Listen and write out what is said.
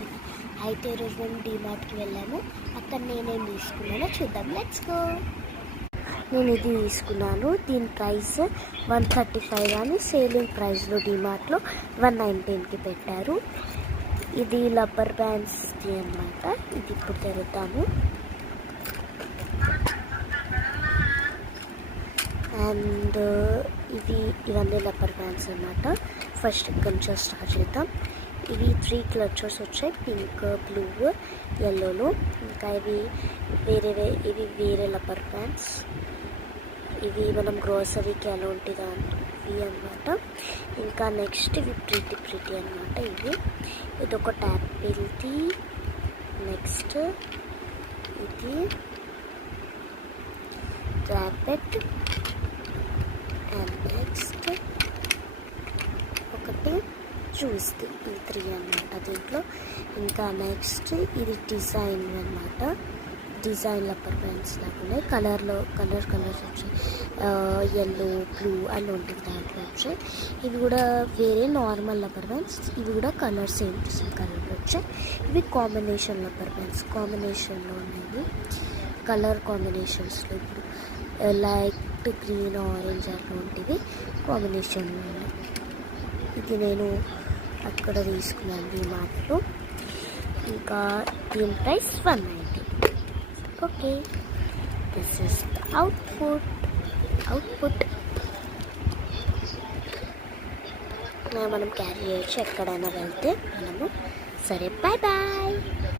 అవుతుంది. అయితే ఈరోజు మేము డీమార్ట్కి వెళ్ళాము. అక్కడ నేనేం తీసుకున్నానో చూద్దాం. Let's go. నేను ఇది తీసుకున్నాను. దీని ప్రైస్ 135 కానీ సేలింగ్ ప్రైస్లో డీమార్ట్లో 119కి పెట్టారు. ఇది రబ్బర్ బ్యాండ్స్ది అన్నమాట. ఇది ఇప్పుడు తెరుద్దాము. అండ్ ఇవన్నీ రబ్బర్ బ్యాండ్స్ అన్నమాట. ఫస్ట్ ఇక్కడ నుంచి స్టార్ట్ చేద్దాం. ఇవి 3 క్లచర్స్ వచ్చాయి, పింక్, బ్లూ, ఎల్లోలో. ఇంకా ఇవి వేరే రబ్బర్ బ్యాండ్స్. ఇవి మనం గ్రోసరీకి అలాంటిది ఇవి అన్నమాట. ఇంకా నెక్స్ట్ ఇవి ప్రిటీ అన్నమాట. ఇదొక ట్యాపిల్ది. నెక్స్ట్ ఇది ర్యాపెట్. అండ్ నెక్స్ట్ ఒకటి చూస్తే ఈ 3 అన్నమాట దీంట్లో. ఇంకా నెక్స్ట్ ఇది డిజైన్ అన్నమాట. డిజైన్ రబ్బర్ బ్యాండ్స్ లాగా ఉన్నాయి. కలర్స్ వచ్చాయి. ఎల్లో, బ్లూ అలా ఉంటుంది దాంట్లో వచ్చాయి. ఇవి కూడా వేరే నార్మల్ రబ్బర్ బ్యాండ్స్. ఇవి కూడా కలర్ సేమ్ కలర్లో వచ్చాయి. ఇవి కాంబినేషన్ రబ్బర్ బ్యాండ్స్, కాంబినేషన్లో ఉన్నాయి. కలర్ కాంబినేషన్స్లో ఇప్పుడు లైట్ గ్రీన్, ఆరెంజ్ అలాంటివి కాంబినేషన్లో ఉన్నాయి. ఇది నేను అక్కడ తీసుకున్నాను డీమార్ట్లో. ఇంకా దీని price 190. Okay, this is the output. మనం క్యారీ చేయొచ్చు ఎక్కడైనా వెళ్తే మనము. సరే, బాయ్ బాయ్.